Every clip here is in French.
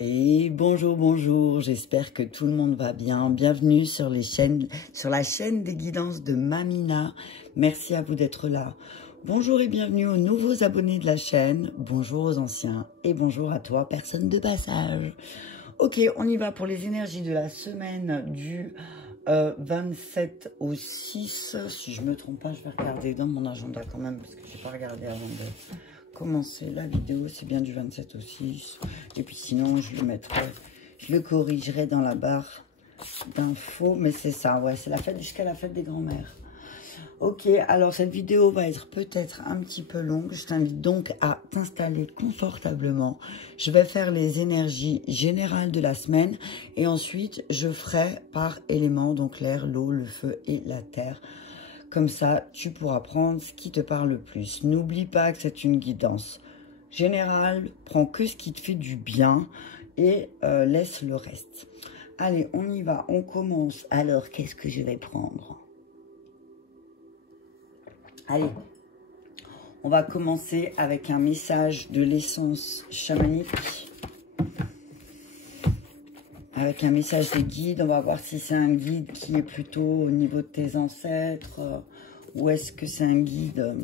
Et bonjour, bonjour, j'espère que tout le monde va bien. Bienvenue sur la chaîne des guidances de Mamina. Merci à vous d'être là. Bonjour et bienvenue aux nouveaux abonnés de la chaîne. Bonjour aux anciens et bonjour à toi, personne de passage. Ok, on y va pour les énergies de la semaine du 27 au 6. Si je me trompe pas, je vais regarder dans mon agenda quand même parce que je n'ai pas regardé avant de commencer la vidéo. C'est bien du 27 au 6. Et puis sinon, je le corrigerai dans la barre d'infos. Mais c'est ça, ouais, c'est la fête jusqu'à la fête des grands-mères. Ok, alors cette vidéo va être peut-être un petit peu longue. Je t'invite donc à t'installer confortablement. Je vais faire les énergies générales de la semaine et ensuite je ferai par élément, donc l'air, l'eau, le feu et la terre. Comme ça, tu pourras prendre ce qui te parle le plus. N'oublie pas que c'est une guidance générale. Prends que ce qui te fait du bien et laisse le reste. Allez, on y va, on commence. Alors, qu'est-ce que je vais prendre ? Allez, on va commencer avec un message de l'essence chamanique. Avec un message des guides, on va voir si c'est un guide qui est plutôt au niveau de tes ancêtres ou est-ce que c'est un guide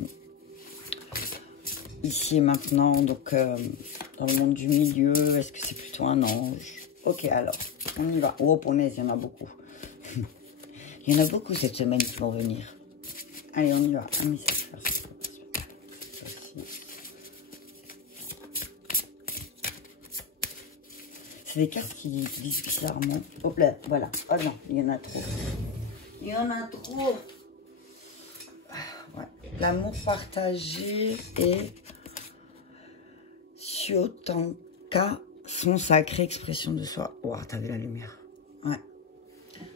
ici et maintenant, donc dans le monde du milieu, est-ce que c'est plutôt un ange? Ok, alors, on y va. Oh, punaise, il y en a beaucoup. Il y en a beaucoup cette semaine qui vont venir. Allez, on y va. Un message. C'est des cartes qui disent bizarrement. Hop là, voilà. Oh non, il y en a trop. Il y en a trop. Ouais. L'amour partagé et Siotanka, son sacrée expression de soi. Wow, t'as vu la lumière. Ouais.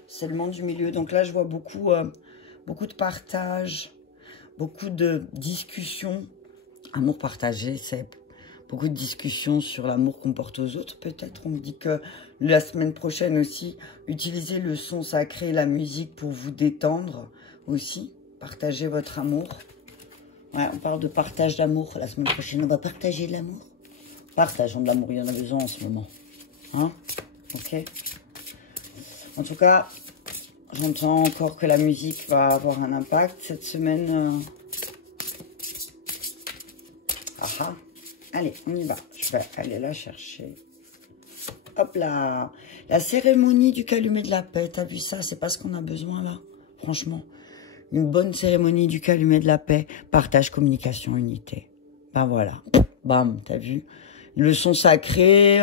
C'est le monde du milieu. Donc là, je vois beaucoup de partage, beaucoup de discussions. Amour partagé, c'est beaucoup de discussions sur l'amour qu'on porte aux autres. Peut-être, on me dit que la semaine prochaine aussi, utilisez le son sacré, la musique pour vous détendre aussi. Partagez votre amour. Ouais, on parle de partage d'amour. La semaine prochaine, on va partager de l'amour. Partageons de l'amour, il y en a besoin en ce moment. Hein? Ok. En tout cas, j'entends encore que la musique va avoir un impact cette semaine. Ah. Allez, on y va. Je vais aller la chercher. Hop là. La cérémonie du calumet de la paix. T'as vu ça? C'est pas ce qu'on a besoin là. Franchement. Une bonne cérémonie du calumet de la paix. Partage, communication, unité. Ben voilà. Bam, t'as vu? Le son sacré.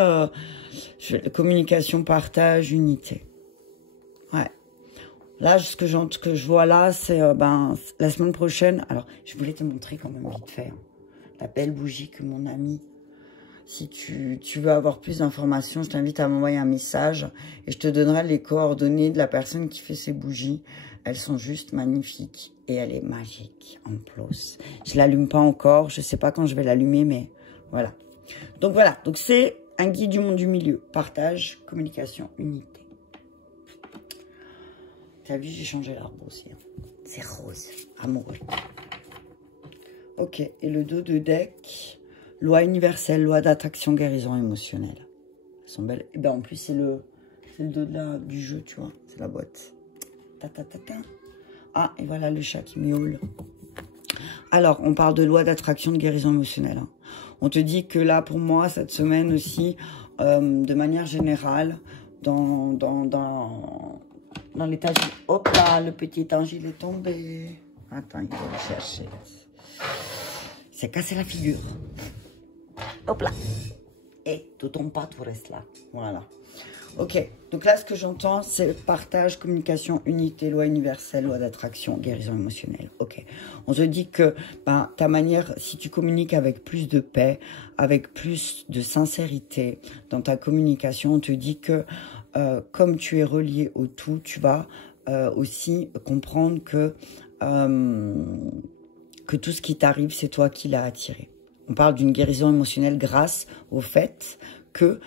Communication, partage, unité. Ouais. Là, ce que je vois là, c'est la semaine prochaine. Alors, je voulais te montrer quand même vite fait. Hein. La belle bougie que mon ami. Si tu veux avoir plus d'informations, je t'invite à m'envoyer un message et je te donnerai les coordonnées de la personne qui fait ces bougies. Elles sont juste magnifiques et elle est magique en plus. Je l'allume pas encore, je sais pas quand je vais l'allumer, mais voilà. Donc voilà, donc c'est un guide du monde du milieu. Partage, communication, unité. T'as vu, j'ai changé l'arbre aussi. Hein. C'est rose, amoureux. Ok, et le dos de deck, loi universelle, loi d'attraction, guérison émotionnelle. Elles sont belles. Et ben en plus, c'est le dos du jeu, tu vois. C'est la boîte. Ta, ta, ta, ta. Ah, et voilà le chat qui miaule. Alors, on parle de loi d'attraction, de guérison émotionnelle. Hein. On te dit que là, pour moi, cette semaine aussi, de manière générale, dans l'état... Hop là, le petit ange, il est tombé. Attends, il faut le chercher. C'est cassé la figure. Hop là. Et tout tombe pas, tout reste là. Voilà. Ok. Donc là, ce que j'entends, c'est partage, communication, unité, loi universelle, loi d'attraction, guérison émotionnelle. Ok. On te dit que ta manière, si tu communiques avec plus de paix, avec plus de sincérité dans ta communication, on te dit que comme tu es relié au tout, tu vas aussi comprendre que tout ce qui t'arrive, c'est toi qui l'as attiré. On parle d'une guérison émotionnelle grâce au fait que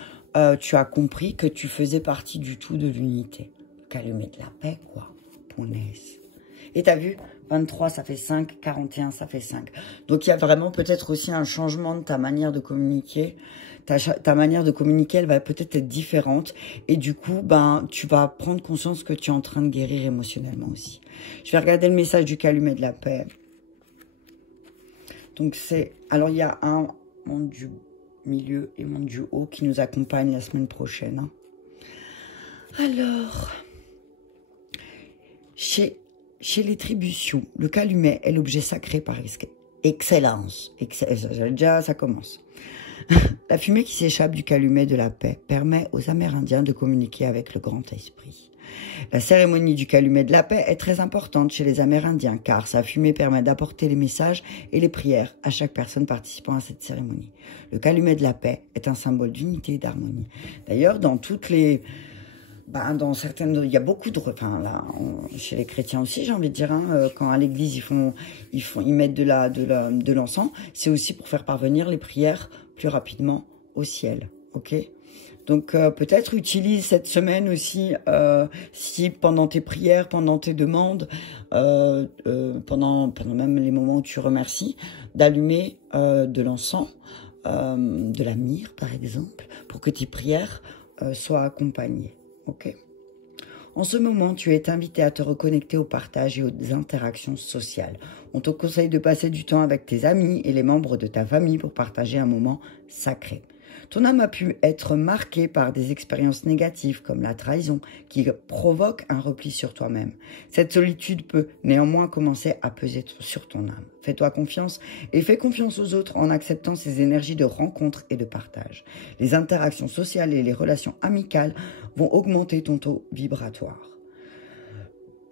tu as compris que tu faisais partie du tout, de l'unité. Calumet de la paix, quoi. Punaise. Et t'as vu, 23, ça fait 5. 41, ça fait 5. Donc, il y a vraiment peut-être aussi un changement de ta manière de communiquer. Ta manière de communiquer, elle va peut-être être différente. Et du coup, tu vas prendre conscience que tu es en train de guérir émotionnellement aussi. Je vais regarder le message du calumet de la paix. Donc, alors, il y a un monde du milieu et monde du haut qui nous accompagne la semaine prochaine. Hein. Alors, chez les tribus Sioux, le calumet est l'objet sacré par excellence. Déjà, ça commence. La fumée qui s'échappe du calumet de la paix permet aux Amérindiens de communiquer avec le grand esprit. La cérémonie du calumet de la paix est très importante chez les Amérindiens car sa fumée permet d'apporter les messages et les prières à chaque personne participant à cette cérémonie. Le calumet de la paix est un symbole d'unité et d'harmonie. D'ailleurs, dans toutes les... dans certaines, il y a beaucoup de, chez les chrétiens aussi, j'ai envie de dire, hein, quand à l'église ils mettent de l'encens, c'est aussi pour faire parvenir les prières plus rapidement au ciel, ok? Donc peut-être utilise cette semaine aussi, si pendant tes prières, pendant tes demandes, pendant même les moments où tu remercies, d'allumer de l'encens, de la myrrhe par exemple, pour que tes prières soient accompagnées. Ok. En ce moment, tu es invité à te reconnecter au partage et aux interactions sociales. On te conseille de passer du temps avec tes amis et les membres de ta famille pour partager un moment sacré. Ton âme a pu être marquée par des expériences négatives comme la trahison qui provoque un repli sur toi-même. Cette solitude peut néanmoins commencer à peser sur ton âme. Fais-toi confiance et fais confiance aux autres en acceptant ces énergies de rencontre et de partage. Les interactions sociales et les relations amicales vont augmenter ton taux vibratoire.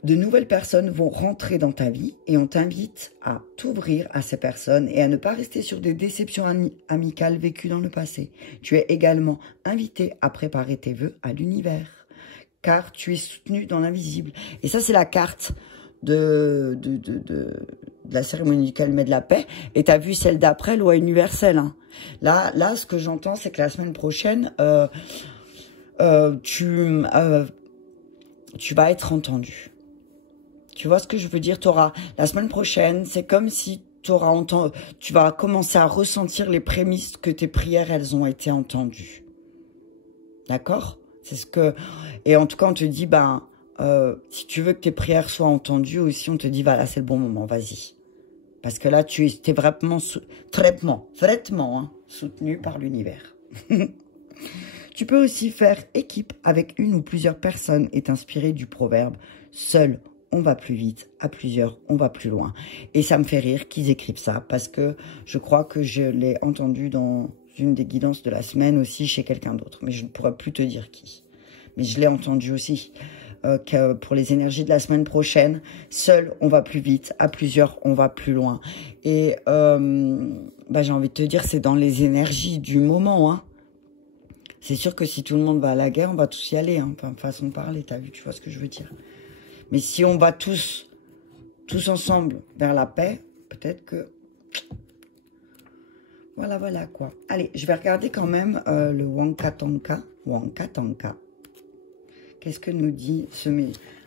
De nouvelles personnes vont rentrer dans ta vie et on t'invite à t'ouvrir à ces personnes et à ne pas rester sur des déceptions amicales vécues dans le passé. Tu es également invité à préparer tes vœux à l'univers, car tu es soutenu dans l'invisible. Et ça, c'est la carte de la cérémonie du calumet de la paix. Et tu as vu celle d'après, loi universelle. Hein. Là, ce que j'entends, c'est que la semaine prochaine, tu vas être entendu. Tu vois ce que je veux dire? La semaine prochaine, c'est comme si tu vas commencer à ressentir les prémices que tes prières, elles ont été entendues. D'accord? Et en tout cas, on te dit, si tu veux que tes prières soient entendues aussi, on te dit, voilà, c'est le bon moment, vas-y. Parce que là, tu es vraiment, vraiment soutenu par l'univers. Tu peux aussi faire équipe avec une ou plusieurs personnes et t'inspirer du proverbe « Seul, on va plus vite, à plusieurs, on va plus loin ». Et ça me fait rire qu'ils écrivent ça parce que je crois que je l'ai entendu dans une des guidances de la semaine aussi chez quelqu'un d'autre. Mais je ne pourrais plus te dire qui. Mais je l'ai entendu aussi. Que pour les énergies de la semaine prochaine, seul, on va plus vite, à plusieurs, on va plus loin. Et j'ai envie de te dire, c'est dans les énergies du moment. Hein. C'est sûr que si tout le monde va à la guerre, on va tous y aller. Hein. Enfin, façon de parler, t'as vu, tu vois ce que je veux dire. Mais si on va tous ensemble vers la paix, peut-être que... Voilà quoi. Allez, je vais regarder quand même le Wankatanka. Qu'est-ce que nous dit ce...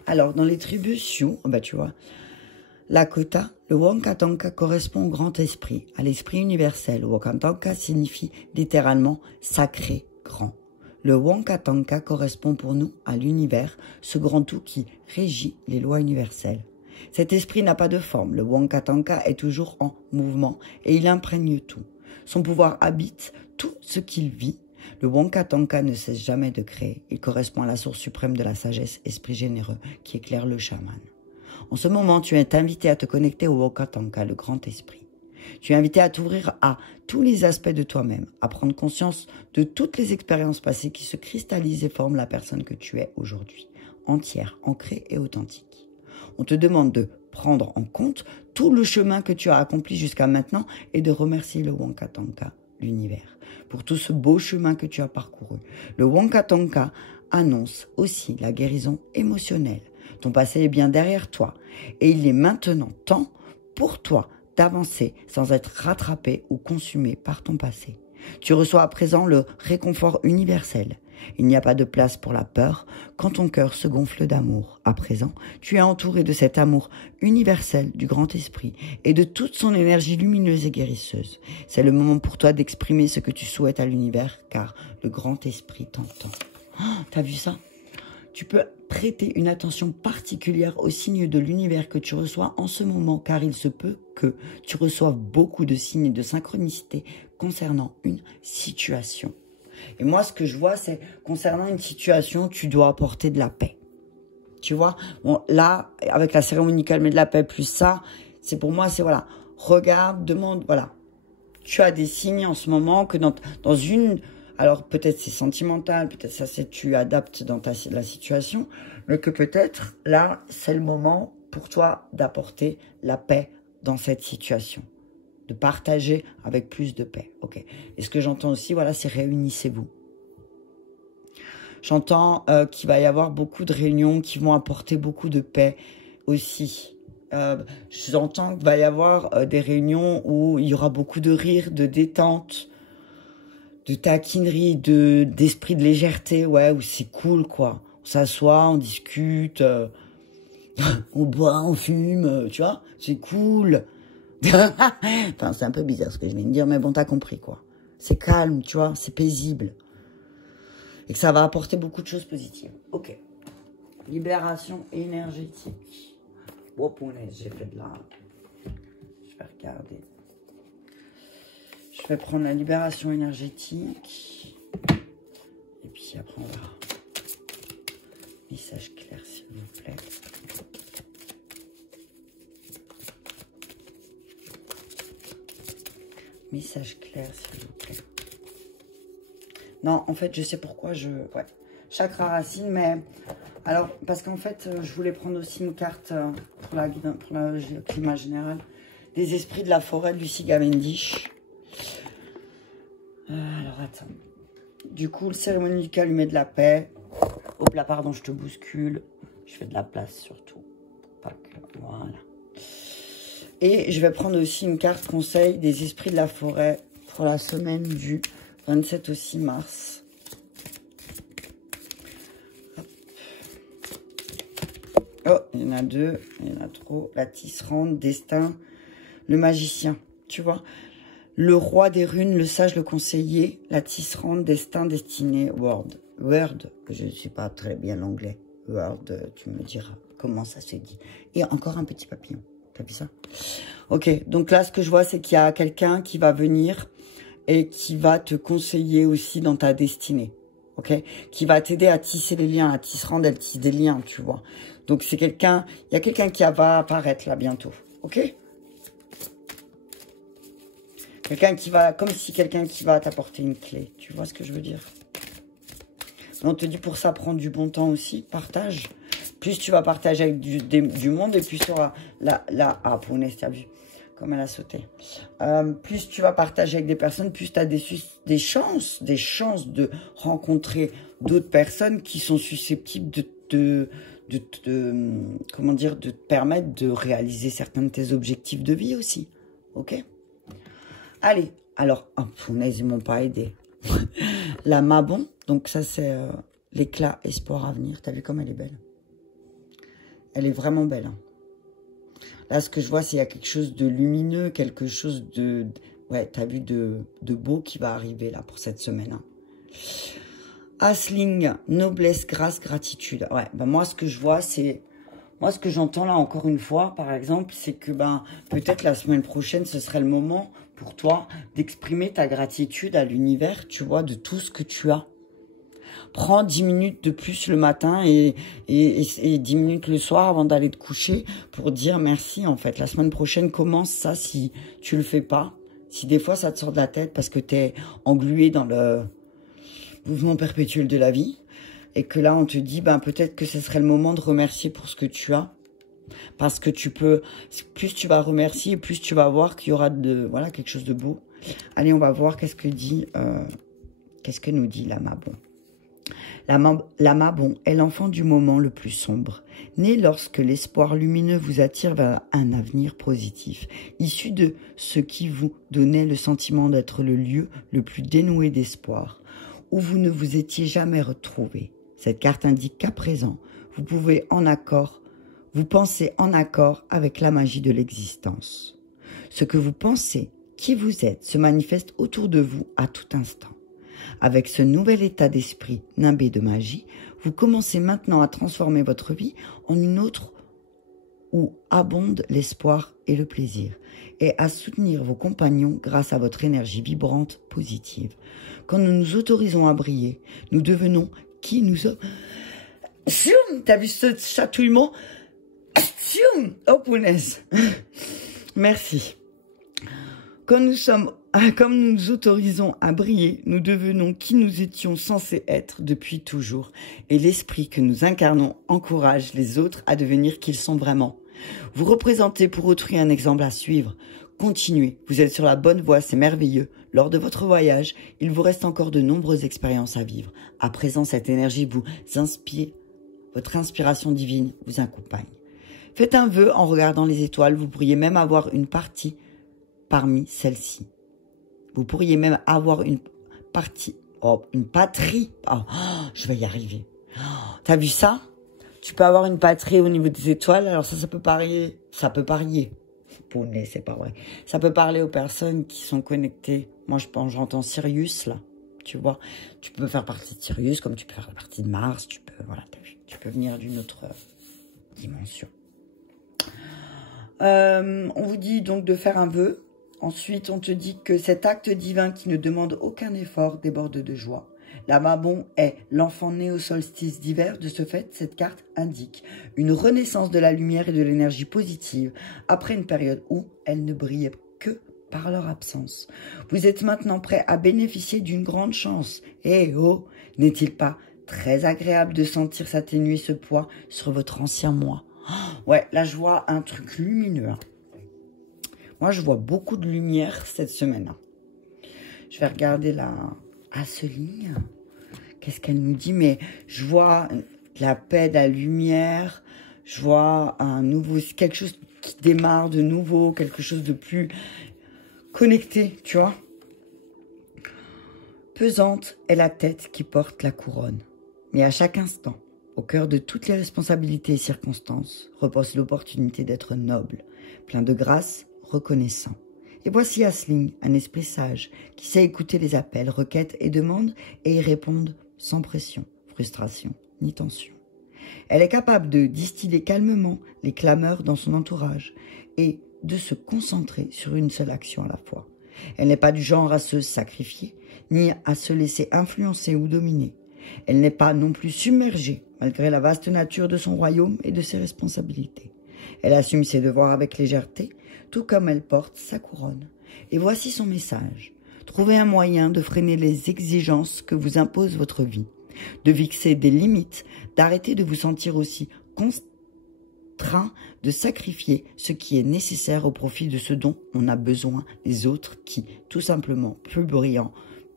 Alors, dans les tribus Sioux, tu vois, Lakota, le Wankatanka correspond au grand esprit, à l'esprit universel. Wankatanka signifie littéralement sacré, grand. Le Wankatanka correspond pour nous à l'univers, ce grand tout qui régit les lois universelles. Cet esprit n'a pas de forme, le Wankatanka est toujours en mouvement et il imprègne tout. Son pouvoir habite tout ce qu'il vit. Le Wankatanka ne cesse jamais de créer. Il correspond à la source suprême de la sagesse, esprit généreux, qui éclaire le chaman. En ce moment, tu es invité à te connecter au Wankatanka, le grand esprit. Tu es invité à t'ouvrir à tous les aspects de toi-même, à prendre conscience de toutes les expériences passées qui se cristallisent et forment la personne que tu es aujourd'hui, entière, ancrée et authentique. On te demande de prendre en compte tout le chemin que tu as accompli jusqu'à maintenant et de remercier le Wankatanka, l'univers, pour tout ce beau chemin que tu as parcouru. Le Wankatanka annonce aussi la guérison émotionnelle. Ton passé est bien derrière toi et il est maintenant temps pour toi d'avancer sans être rattrapé ou consumé par ton passé. Tu reçois à présent le réconfort universel. Il n'y a pas de place pour la peur quand ton cœur se gonfle d'amour. À présent, tu es entouré de cet amour universel du grand esprit et de toute son énergie lumineuse et guérisseuse. C'est le moment pour toi d'exprimer ce que tu souhaites à l'univers, car le grand esprit t'entend. Oh, t'as vu ça? Tu peux prêter une attention particulière aux signes de l'univers que tu reçois en ce moment, car il se peut que tu reçoives beaucoup de signes de synchronicité concernant une situation. Et moi, ce que je vois, c'est concernant une situation, tu dois apporter de la paix. Tu vois, bon, là, avec la cérémonie calmée de la paix plus ça, c'est pour moi, c'est voilà, regarde, demande, voilà. Tu as des signes en ce moment que dans une... Alors, peut-être c'est sentimental, peut-être ça c'est tu adaptes dans la situation, mais que peut-être, là, c'est le moment pour toi d'apporter la paix dans cette situation. De partager avec plus de paix. Ok. Et ce que j'entends aussi, voilà, c'est réunissez-vous. J'entends qu'il va y avoir beaucoup de réunions qui vont apporter beaucoup de paix aussi. J'entends qu'il va y avoir des réunions où il y aura beaucoup de rire, de détente, de taquinerie, d'esprit de légèreté, ouais, où c'est cool, quoi. On s'assoit, on discute, on boit, on fume, tu vois, c'est cool. Enfin, c'est un peu bizarre ce que je viens de dire, mais bon, t'as compris, quoi. C'est calme, tu vois, c'est paisible. Et que ça va apporter beaucoup de choses positives. Ok. Libération énergétique. Oh, punaise, j'ai fait de la... Je vais regarder. Je vais prendre la libération énergétique. Et puis après, on verra. Message clair, s'il vous plaît. Message clair, s'il vous plaît. Non, en fait, je sais pourquoi je... Ouais. Chakra racine, mais... Alors, parce qu'en fait, je voulais prendre aussi une carte pour le climat général. Des esprits de la forêt de Lucie Cavendish. Alors, attends. Du coup, le cérémonie du calumet de la paix. Hop là, pardon, je te bouscule. Je fais de la place, surtout. Pas que... Voilà. Et je vais prendre aussi une carte conseil des esprits de la forêt pour la semaine du 27 au 6 mars. Hop. Oh, il y en a deux, il y en a trop. La tisserande, destin, le magicien, tu vois. Le roi des runes, le sage, le conseiller, la tisserande, destin, destinée, word. Word, je ne sais pas très bien l'anglais. Word, tu me diras comment ça se dit. Et encore un petit papillon. T'as vu ça? Ok, donc là, ce que je vois, c'est qu'il y a quelqu'un qui va venir et qui va te conseiller aussi dans ta destinée. Ok? Qui va t'aider à tisser les liens. La tisserande, elle tisse des liens, tu vois. Donc, c'est quelqu'un... Il y a quelqu'un qui va apparaître là bientôt. Ok? Quelqu'un qui va... Comme si quelqu'un qui va t'apporter une clé. Tu vois ce que je veux dire? On te dit pour ça, prends du bon temps aussi. Partage. Plus tu vas partager avec du monde et plus tu auras ah, punaise, t'as vu comme elle a sauté. Plus tu vas partager avec des personnes, plus tu as des chances de rencontrer d'autres personnes qui sont susceptibles comment dire, de te permettre de réaliser certains de tes objectifs de vie aussi. Ok? Allez, alors, oh, punaise, ils m'ont pas aidé. La Mabon, donc ça c'est l'éclat espoir à venir. T'as vu comme elle est belle? Elle est vraiment belle. Hein. Là, ce que je vois, c'est qu'il y a quelque chose de lumineux, quelque chose de... Ouais, t'as vu de beau qui va arriver là pour cette semaine. Hein. Asling, noblesse, grâce, gratitude. Ouais, ben moi, ce que je vois, c'est... Moi, ce que j'entends là, encore une fois, par exemple, c'est que ben peut-être la semaine prochaine, ce serait le moment pour toi d'exprimer ta gratitude à l'univers, tu vois, de tout ce que tu as. Prends 10 minutes de plus le matin et 10 minutes le soir avant d'aller te coucher pour dire merci, en fait. La semaine prochaine, commence ça si tu le fais pas. Si des fois, ça te sort de la tête parce que tu es englué dans le mouvement perpétuel de la vie et que là, on te dit, ben, peut-être que ce serait le moment de remercier pour ce que tu as. Parce que tu peux, plus tu vas remercier, plus tu vas voir qu'il y aura voilà, quelque chose de beau. Allez, on va voir qu'est-ce que nous dit la Mabon. Mabon est l'enfant du moment le plus sombre, né lorsque l'espoir lumineux vous attire vers un avenir positif, issu de ce qui vous donnait le sentiment d'être le lieu le plus dénoué d'espoir, où vous ne vous étiez jamais retrouvé. Cette carte indique qu'à présent, vous pensez en accord avec la magie de l'existence. Ce que vous pensez, qui vous êtes, se manifeste autour de vous à tout instant. Avec ce nouvel état d'esprit nimbé de magie, vous commencez maintenant à transformer votre vie en une autre où abondent l'espoir et le plaisir, et à soutenir vos compagnons grâce à votre énergie vibrante positive. Quand nous nous autorisons à briller, nous devenons qui nous sommes. T'as vu ce chatouillement? Oh punaise. Merci. Comme nous nous autorisons à briller, nous devenons qui nous étions censés être depuis toujours. Et l'esprit que nous incarnons encourage les autres à devenir qui ils sont vraiment. Vous représentez pour autrui un exemple à suivre. Continuez, vous êtes sur la bonne voie, c'est merveilleux. Lors de votre voyage, il vous reste encore de nombreuses expériences à vivre. À présent, cette énergie vous inspire, votre inspiration divine vous accompagne. Faites un vœu en regardant les étoiles, vous pourriez même avoir une partie parmi celles-ci. Vous pourriez même avoir une patrie. Je vais y arriver. T'as vu ça? Tu peux avoir une patrie au niveau des étoiles. Alors ça peut parier. Ça peut parier. Poney, c'est pas vrai. Ça peut parler aux personnes qui sont connectées. Moi, j'entends Sirius, là. Tu vois? Tu peux faire partie de Sirius, comme tu peux faire partie de Mars. Tu peux, voilà, t'as vu. Tu peux venir d'une autre dimension. On vous dit donc de faire un vœu. Ensuite, on te dit que cet acte divin qui ne demande aucun effort déborde de joie. La Mabon est l'enfant né au solstice d'hiver. De ce fait, cette carte indique une renaissance de la lumière et de l'énergie positive après une période où elle ne brillait que par leur absence. Vous êtes maintenant prêt à bénéficier d'une grande chance. Eh oh, n'est-il pas très agréable de sentir s'atténuer ce poids sur votre ancien moi? Ouais, là je vois un truc lumineux. Moi, je vois beaucoup de lumière cette semaine. Je vais regarder la Asseline. Qu'est-ce qu'elle nous dit? Mais je vois la paix, de la lumière. Je vois quelque chose qui démarre de nouveau, quelque chose de plus connecté, tu vois. Pesante est la tête qui porte la couronne. Mais à chaque instant, au cœur de toutes les responsabilités et circonstances, repose l'opportunité d'être noble, plein de grâce, reconnaissant. Et voici Asling, un esprit sage, qui sait écouter les appels, requêtes et demandes et y répondre sans pression, frustration ni tension. Elle est capable de distiller calmement les clameurs dans son entourage et de se concentrer sur une seule action à la fois. Elle n'est pas du genre à se sacrifier, ni à se laisser influencer ou dominer. Elle n'est pas non plus submergée, malgré la vaste nature de son royaume et de ses responsabilités. Elle assume ses devoirs avec légèreté, tout comme elle porte sa couronne. Et voici son message. Trouvez un moyen de freiner les exigences que vous impose votre vie, de fixer des limites, d'arrêter de vous sentir aussi contraint de sacrifier ce qui est nécessaire au profit de ce dont on a besoin des autres qui, tout simplement plus brillants,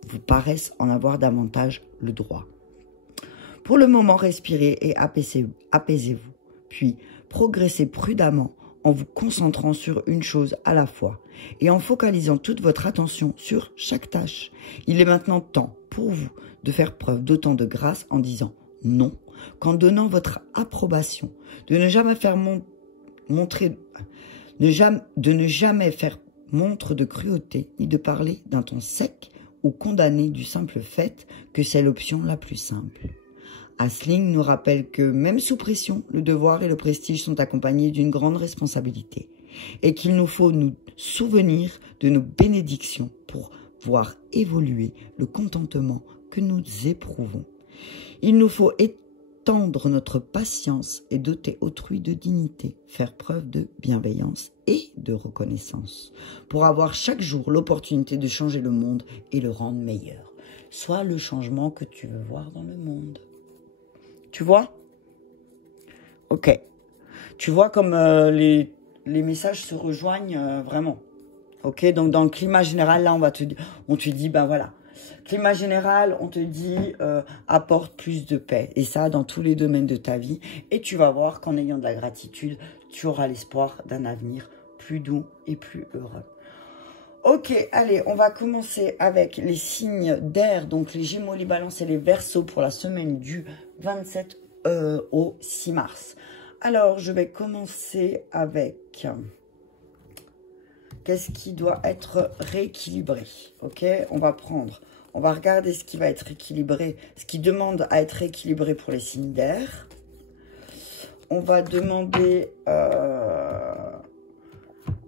vous paraissent en avoir davantage le droit. Pour le moment, respirez et apaisez-vous, puis progressez prudemment en vous concentrant sur une chose à la fois et en focalisant toute votre attention sur chaque tâche. Il est maintenant temps pour vous de faire preuve d'autant de grâce en disant non qu'en donnant votre approbation, de ne jamais faire montre de cruauté ni de parler d'un ton sec ou condamné du simple fait que c'est l'option la plus simple. Asling nous rappelle que même sous pression, le devoir et le prestige sont accompagnés d'une grande responsabilité et qu'il nous faut nous souvenir de nos bénédictions pour voir évoluer le contentement que nous éprouvons. Il nous faut étendre notre patience et doter autrui de dignité, faire preuve de bienveillance et de reconnaissance pour avoir chaque jour l'opportunité de changer le monde et le rendre meilleur. Soit le changement que tu veux voir dans le monde. Tu vois? Ok. Tu vois comme les messages se rejoignent vraiment. Ok, donc dans le climat général, là, on te dit, ben voilà, Climat général, on te dit apporte plus de paix. Et ça, dans tous les domaines de ta vie. Et tu vas voir qu'en ayant de la gratitude, tu auras l'espoir d'un avenir plus doux et plus heureux. Ok, allez, on va commencer avec les signes d'air. Donc les Gémeaux, les Balances et les Verseaux pour la semaine du 27 au 6 mars. Alors, je vais commencer avec... Qu'est-ce qui doit être rééquilibré? Ok, on va regarder ce qui va être équilibré, ce qui demande à être rééquilibré pour les signes d'air. On va demander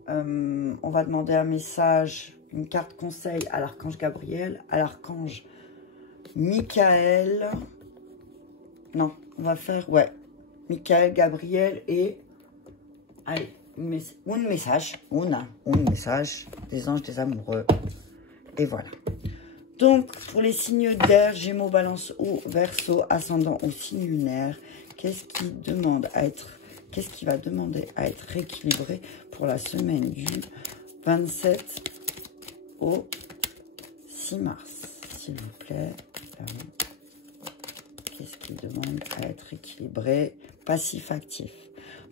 un message, une carte conseil à l'archange Gabriel, à l'archange Michael. Non, on va faire, ouais, Michael, Gabriel et... Allez, un message des anges des amoureux. Et voilà. Donc, pour les signes d'air, Gémeaux, Balance ou Verseau, ascendant au signe lunaire, qu'est-ce qui va demander à être rééquilibré pour la semaine du 27 au 6 mars, s'il vous plaît. Qu'est-ce qui demande à être équilibré? Passif, actif.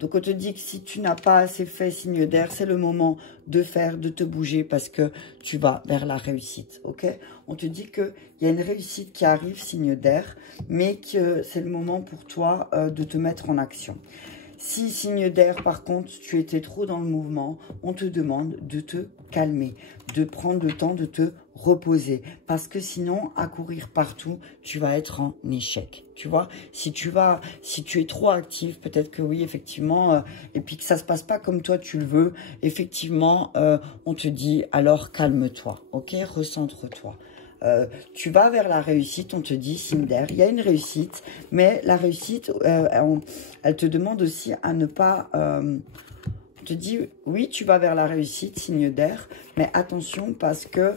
Donc, on te dit que si tu n'as pas assez fait signe d'air, c'est le moment de faire, de te bouger parce que tu vas vers la réussite, ok? On te dit qu'il y a une réussite qui arrive, signe d'air, mais que c'est le moment pour toi de te mettre en action. Si, signe d'air, par contre, tu étais trop dans le mouvement, on te demande de te calmer, de prendre le temps de te reposer. Parce que sinon, à courir partout, tu vas être en échec. Tu vois, si tu es trop actif, peut-être que oui, effectivement, et puis que ça se passe pas comme toi tu le veux, effectivement, on te dit, alors calme-toi, ok, recentre-toi. Tu vas vers la réussite, on te dit, signe d'air, il y a une réussite, mais la réussite, elle te demande aussi à ne pas... on te dit, oui, tu vas vers la réussite, signe d'air, mais attention parce que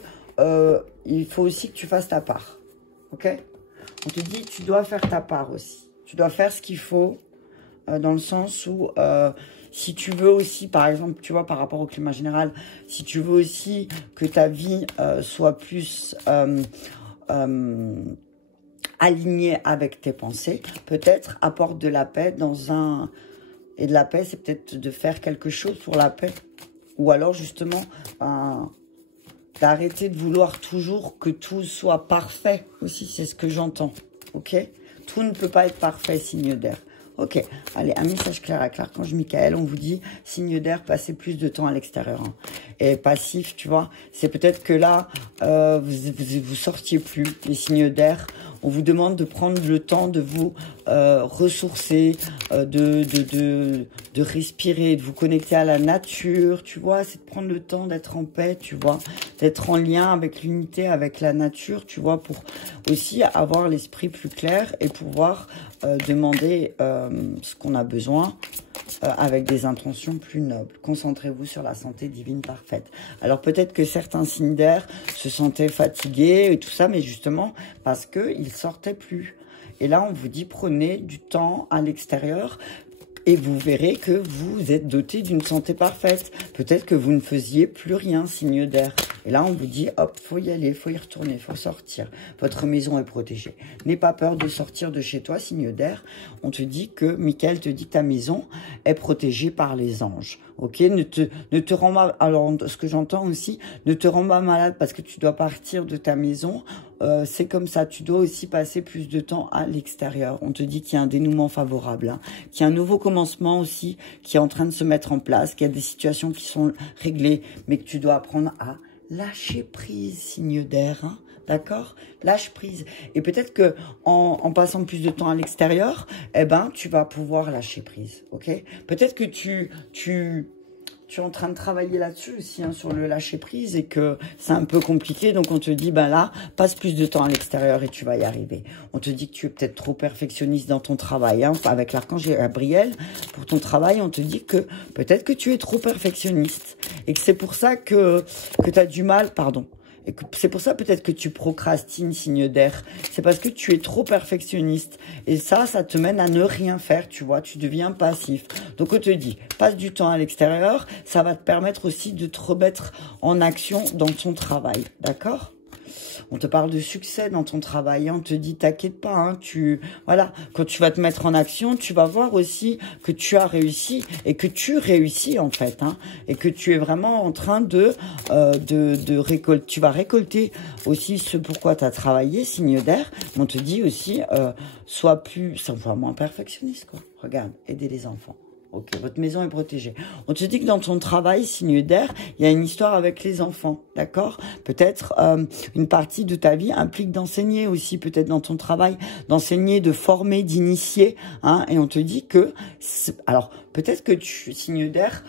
il faut aussi que tu fasses ta part, ok? On te dit, tu dois faire ta part aussi. Tu dois faire ce qu'il faut, dans le sens où... si tu veux aussi, par exemple, tu vois, par rapport au climat général, si tu veux aussi que ta vie soit plus alignée avec tes pensées, peut-être apporte de la paix dans un... Et de la paix, c'est peut-être de faire quelque chose pour la paix. Ou alors, justement, d'arrêter de vouloir toujours que tout soit parfait aussi, c'est ce que j'entends, ok? Tout ne peut pas être parfait, signe d'air. Ok, allez, un message clair à l'archange Michael, on vous dit, signe d'air, passez plus de temps à l'extérieur. Hein. Et passif, tu vois, c'est peut-être que là, vous sortiez plus, les signes d'air. On vous demande de prendre le temps de vous ressourcer, de respirer, de vous connecter à la nature, tu vois. C'est de prendre le temps d'être en paix, tu vois, d'être en lien avec l'unité, avec la nature, tu vois, pour aussi avoir l'esprit plus clair et pouvoir demander ce qu'on a besoin avec des intentions plus nobles. Concentrez-vous sur la santé divine parfaite. Alors peut-être que certains signes d'air se sentaient fatigués et tout ça, mais justement parce qu'ils sortaient plus. Et là, on vous dit, prenez du temps à l'extérieur et vous verrez que vous êtes doté d'une santé parfaite. Peut-être que vous ne faisiez plus rien, signe d'air. Et là, on vous dit, hop, faut y aller, faut y retourner, faut sortir. Votre maison est protégée. N'aie pas peur de sortir de chez toi, signe d'air. On te dit que, Michael te dit que ta maison est protégée par les anges. Ok, ne te rends pas, alors ce que j'entends aussi, ne te rends pas malade parce que tu dois partir de ta maison. C'est comme ça, tu dois aussi passer plus de temps à l'extérieur. On te dit qu'il y a un dénouement favorable, hein, qu'il y a un nouveau commencement aussi qui est en train de se mettre en place, qu'il y a des situations qui sont réglées, mais que tu dois apprendre à lâcher prise, signe d'air, hein, d'accord? Lâche prise. Et peut-être que en passant plus de temps à l'extérieur, eh ben, tu vas pouvoir lâcher prise, ok? Peut-être que tu es en train de travailler là-dessus aussi, hein, sur le lâcher prise, et que c'est un peu compliqué. Donc, on te dit, ben là, passe plus de temps à l'extérieur et tu vas y arriver. On te dit que tu es peut-être trop perfectionniste dans ton travail, hein, avec l'archange Gabriel. Pour ton travail, on te dit que peut-être que tu es trop perfectionniste et que c'est pour ça que tu as du mal, pardon. Et c'est pour ça peut-être que tu procrastines, signe d'air. C'est parce que tu es trop perfectionniste. Et ça te mène à ne rien faire, tu vois. Tu deviens passif. Donc on te dit, passe du temps à l'extérieur. Ça va te permettre aussi de te remettre en action dans ton travail. D'accord ? On te parle de succès dans ton travail. On te dit, t'inquiète pas, hein, voilà, quand tu vas te mettre en action, tu vas voir aussi que tu as réussi et que tu réussis en fait, hein, et que tu es vraiment en train de récolter. Tu vas récolter aussi ce pourquoi tu as travaillé, signe d'air. Mais on te dit aussi, sois moins perfectionniste, quoi. Regarde, aider les enfants. Ok, votre maison est protégée. On te dit que dans ton travail, signe d'air, il y a une histoire avec les enfants, d'accord? Peut-être une partie de ta vie implique d'enseigner aussi, peut-être dans ton travail, d'enseigner, de former, d'initier, hein, et on te dit que... Alors, peut-être que signe d'air,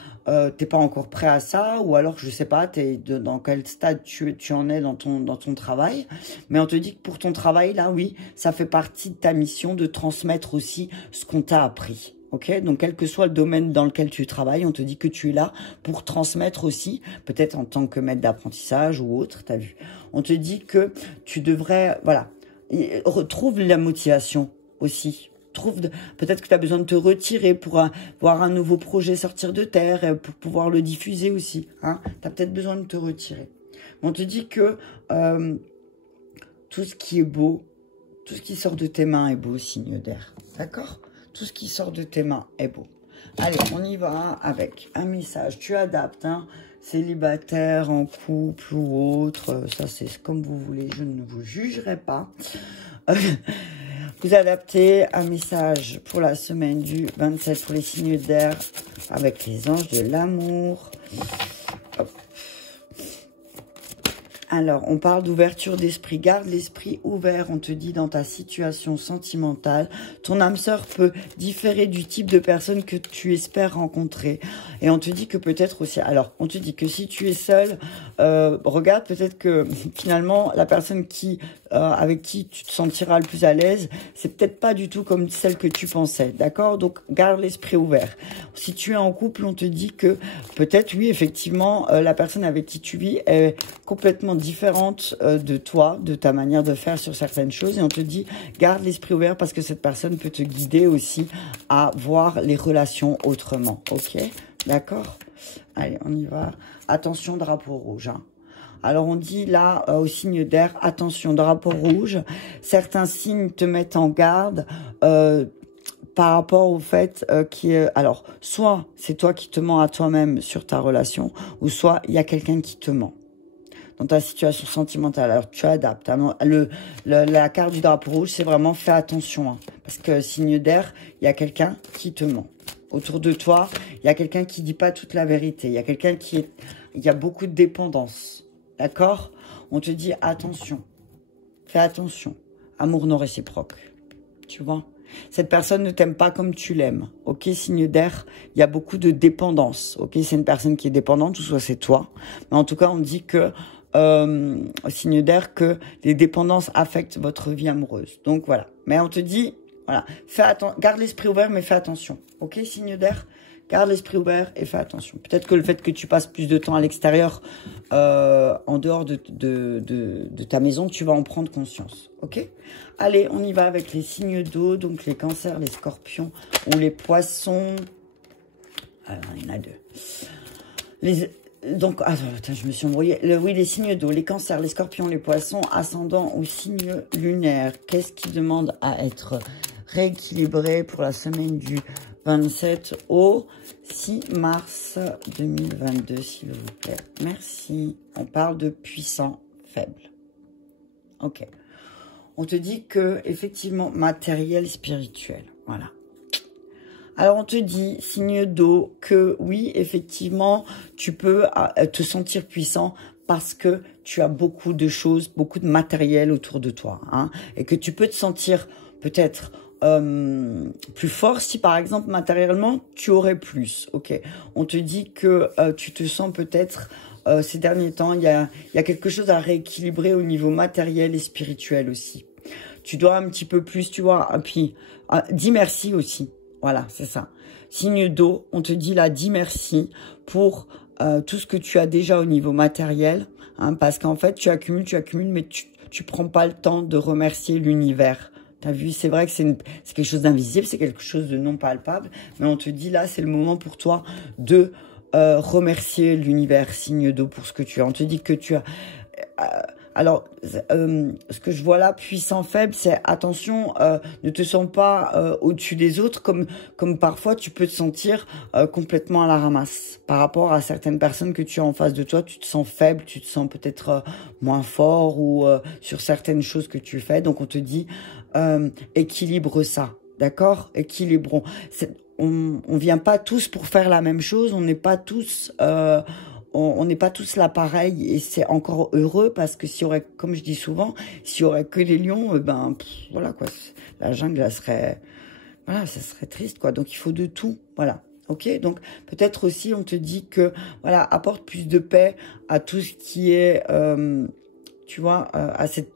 t'es pas encore prêt à ça, ou alors, je sais pas, dans quel stade tu en es dans ton travail, mais on te dit que pour ton travail, là, oui, ça fait partie de ta mission de transmettre aussi ce qu'on t'a appris. Ok, donc quel que soit le domaine dans lequel tu travailles, on te dit que tu es là pour transmettre aussi, peut-être en tant que maître d'apprentissage ou autre, t'as vu. On te dit que tu devrais, voilà, retrouve la motivation aussi. Peut-être que tu as besoin de te retirer pour voir un nouveau projet sortir de terre, et pour pouvoir le diffuser aussi. Hein. Tu as peut-être besoin de te retirer. On te dit que tout ce qui est beau, tout ce qui sort de tes mains est beau, signe d'air. D'accord ? Tout ce qui sort de tes mains est beau. Allez, on y va avec un message. Tu adaptes, hein, célibataire, en couple ou autre. Ça, c'est comme vous voulez. Je ne vous jugerai pas. Vous adaptez un message pour la semaine du 27 pour les signes d'air avec les anges de l'amour. Alors, on parle d'ouverture d'esprit. Garde l'esprit ouvert, on te dit, dans ta situation sentimentale. Ton âme sœur peut différer du type de personne que tu espères rencontrer. Et on te dit que peut-être aussi... Alors, on te dit que si tu es seul, regarde, peut-être que finalement, la personne avec qui tu te sentiras le plus à l'aise, c'est peut-être pas du tout comme celle que tu pensais. D'accord? Donc, garde l'esprit ouvert. Si tu es en couple, on te dit que peut-être, oui, effectivement, la personne avec qui tu vis est complètement différente de toi, de ta manière de faire sur certaines choses, et on te dit garde l'esprit ouvert parce que cette personne peut te guider aussi à voir les relations autrement. Ok, d'accord? Allez, on y va. Attention, drapeau rouge. Hein. Alors on dit là au signe d'air, attention, drapeau rouge. Certains signes te mettent en garde par rapport au fait alors soit c'est toi qui te mens à toi-même sur ta relation, ou soit il y a quelqu'un qui te ment dans ta situation sentimentale. Alors, tu adaptes. Hein. La carte du drapeau rouge, c'est vraiment fais attention. Hein, parce que signe d'air, il y a quelqu'un qui te ment. Autour de toi, il y a quelqu'un qui dit pas toute la vérité. Il y a quelqu'un il y a beaucoup de dépendance. D'accord? On te dit attention. Fais attention. Amour non réciproque. Tu vois? Cette personne ne t'aime pas comme tu l'aimes. Ok, signe d'air, il y a beaucoup de dépendance. Ok, c'est une personne qui est dépendante, ou soit c'est toi. Mais en tout cas, on dit que au signe d'air que les dépendances affectent votre vie amoureuse. Donc voilà. Mais on te dit, voilà, garde l'esprit ouvert, mais fais attention. Ok, signe d'air, garde l'esprit ouvert et fais attention. Peut-être que le fait que tu passes plus de temps à l'extérieur, en dehors de ta maison, tu vas en prendre conscience. Ok? Allez, on y va avec les signes d'eau, donc les cancers, les scorpions ou les poissons. Alors, il y en a deux. Donc, attends, je me suis embrouillée. Oui, les signes d'eau, les cancers, les scorpions, les poissons, ascendant ou signes lunaires. Qu'est-ce qui demande à être rééquilibré pour la semaine du 27 au 6 mars 2022, s'il vous plaît. Merci. On parle de puissant faible. Ok. On te dit que, effectivement, matériel, spirituel. Voilà. Alors, on te dit, signe d'eau, que oui, effectivement, tu peux te sentir puissant parce que tu as beaucoup de choses, beaucoup de matériel autour de toi. Hein, et que tu peux te sentir peut-être plus fort si, par exemple, matériellement, tu aurais plus. Ok. On te dit que tu te sens peut-être... ces derniers temps, il y a quelque chose à rééquilibrer au niveau matériel et spirituel aussi. Tu dois un petit peu plus, tu vois, et puis dis merci aussi. Voilà, c'est ça. Signe d'eau, on te dit là, dis merci pour tout ce que tu as déjà au niveau matériel, hein, parce qu'en fait, tu accumules, mais tu prends pas le temps de remercier l'univers. T'as vu, c'est vrai que c'est quelque chose d'invisible, c'est quelque chose de non palpable, mais on te dit là, c'est le moment pour toi de remercier l'univers, signe d'eau, pour ce que tu as. On te dit que tu as... Alors, ce que je vois là, puissant, faible, c'est attention, ne te sens pas au-dessus des autres, comme parfois tu peux te sentir complètement à la ramasse. Par rapport à certaines personnes que tu as en face de toi, tu te sens faible, tu te sens peut-être moins fort ou sur certaines choses que tu fais. Donc on te dit, équilibre ça, d'accord? Équilibrons. On vient pas tous pour faire la même chose, on n'est pas tous... on n'est pas tous là pareil et c'est encore heureux parce que s'il y aurait, comme je dis souvent, s'il y aurait que des lions, voilà quoi, la jungle, elle serait, voilà, ça serait triste quoi. Donc il faut de tout, voilà. Ok, donc peut-être aussi on te dit que voilà, apporte plus de paix à tout ce qui est, tu vois, à cette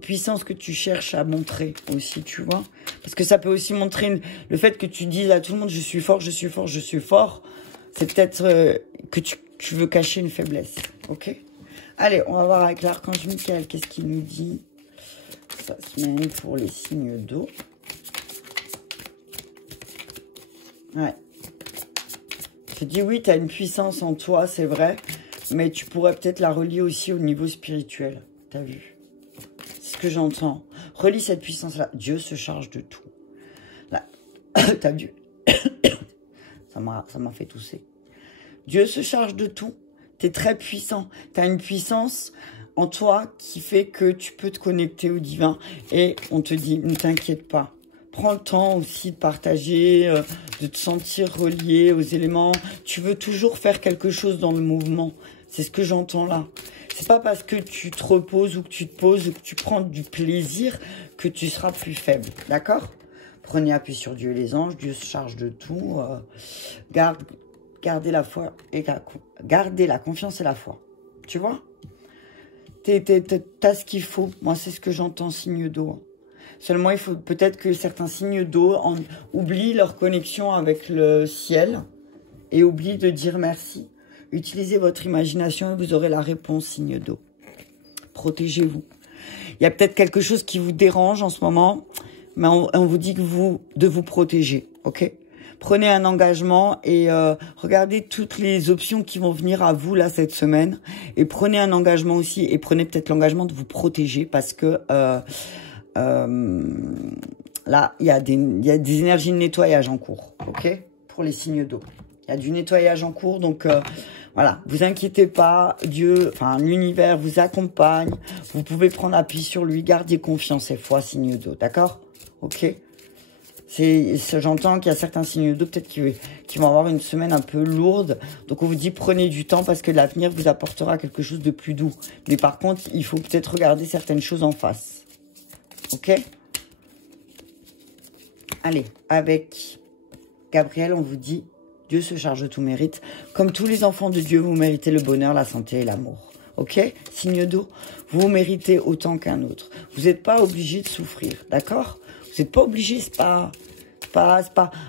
puissance que tu cherches à montrer aussi, tu vois, parce que ça peut aussi montrer le fait que tu dises à tout le monde je suis fort, je suis fort, je suis fort. C'est peut-être que tu veux cacher une faiblesse, ok? Allez, on va voir avec l'archange Michael, qu'est-ce qu'il nous dit cette semaine pour les signes d'eau. Ouais. Je te dis oui, tu as une puissance en toi, c'est vrai, mais tu pourrais peut-être la relier aussi au niveau spirituel, t'as vu? C'est ce que j'entends. Relie cette puissance-là. Dieu se charge de tout. Là, t'as vu? Ça m'a fait tousser. Dieu se charge de tout. Tu es très puissant. Tu as une puissance en toi qui fait que tu peux te connecter au divin. Et on te dit, ne t'inquiète pas. Prends le temps aussi de partager, de te sentir relié aux éléments. Tu veux toujours faire quelque chose dans le mouvement. C'est ce que j'entends là. C'est pas parce que tu te reposes ou que tu te poses ou que tu prends du plaisir que tu seras plus faible. D'accord ? Prenez appui sur Dieu et les anges. Dieu se charge de tout. Gardez la foi et gardez la confiance et la foi. Tu vois? T'as ce qu'il faut. Moi, c'est ce que j'entends, signe d'eau. Seulement, il faut peut-être que certains signes d'eau oublient leur connexion avec le ciel et oublient de dire merci. Utilisez votre imagination et vous aurez la réponse, signe d'eau. Protégez-vous. Il y a peut-être quelque chose qui vous dérange en ce moment, mais on vous dit de vous protéger, ok? Prenez un engagement et regardez toutes les options qui vont venir à vous là cette semaine. Et prenez un engagement aussi et prenez peut-être l'engagement de vous protéger parce que là, il y a des énergies de nettoyage en cours, ok? Pour les signes d'eau. Il y a du nettoyage en cours, donc voilà, vous inquiétez pas, Dieu, enfin l'univers vous accompagne. Vous pouvez prendre appui sur lui, gardez confiance et foi, signe d'eau, d'accord? Ok? J'entends qu'il y a certains signes d'eau peut-être qui vont avoir une semaine un peu lourde. Donc on vous dit prenez du temps parce que l'avenir vous apportera quelque chose de plus doux. Mais par contre, il faut peut-être regarder certaines choses en face. Ok? Allez, avec Gabriel, on vous dit Dieu se charge de tout mérite. Comme tous les enfants de Dieu, vous méritez le bonheur, la santé et l'amour. Ok? Signe d'eau, vous méritez autant qu'un autre. Vous n'êtes pas obligé de souffrir, d'accord? Vous n'êtes pas obligé, c'est pas.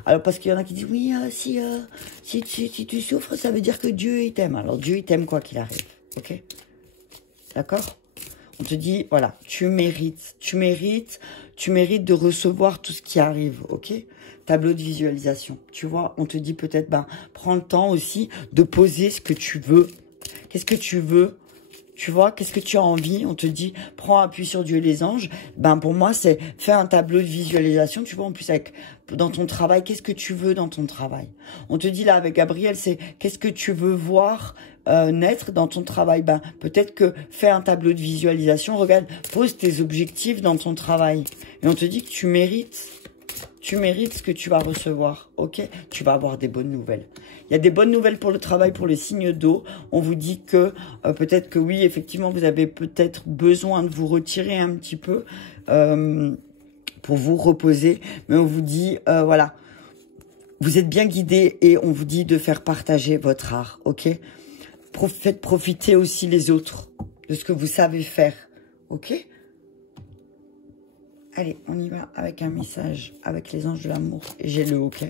Alors, parce qu'il y en a qui disent, oui, si tu souffres, ça veut dire que Dieu, il t'aime. Alors, Dieu, il t'aime quoi qu'il arrive. Ok? D'accord? On te dit, voilà, tu mérites de recevoir tout ce qui arrive. Ok? Tableau de visualisation. Tu vois, on te dit peut-être, prends le temps aussi de poser ce que tu veux. Qu'est-ce que tu veux? Tu vois, qu'est-ce que tu as envie? On te dit, prends appui sur Dieu et les anges. Pour moi, c'est faire un tableau de visualisation. Tu vois, en plus, dans ton travail, qu'est-ce que tu veux dans ton travail? On te dit là, avec Gabriel, c'est qu'est-ce que tu veux voir naître dans ton travail? Peut-être que fais un tableau de visualisation. Regarde, pose tes objectifs dans ton travail. Et on te dit que tu mérites ce que tu vas recevoir, ok? Tu vas avoir des bonnes nouvelles. Il y a des bonnes nouvelles pour le travail, pour les signes d'eau. On vous dit que peut-être que oui, effectivement, vous avez peut-être besoin de vous retirer un petit peu pour vous reposer. Mais on vous dit, voilà, vous êtes bien guidés et on vous dit de faire partager votre art, ok? Faites profiter aussi les autres de ce que vous savez faire, ok? Allez, on y va avec un message, avec les anges de l'amour. Et j'ai le ok.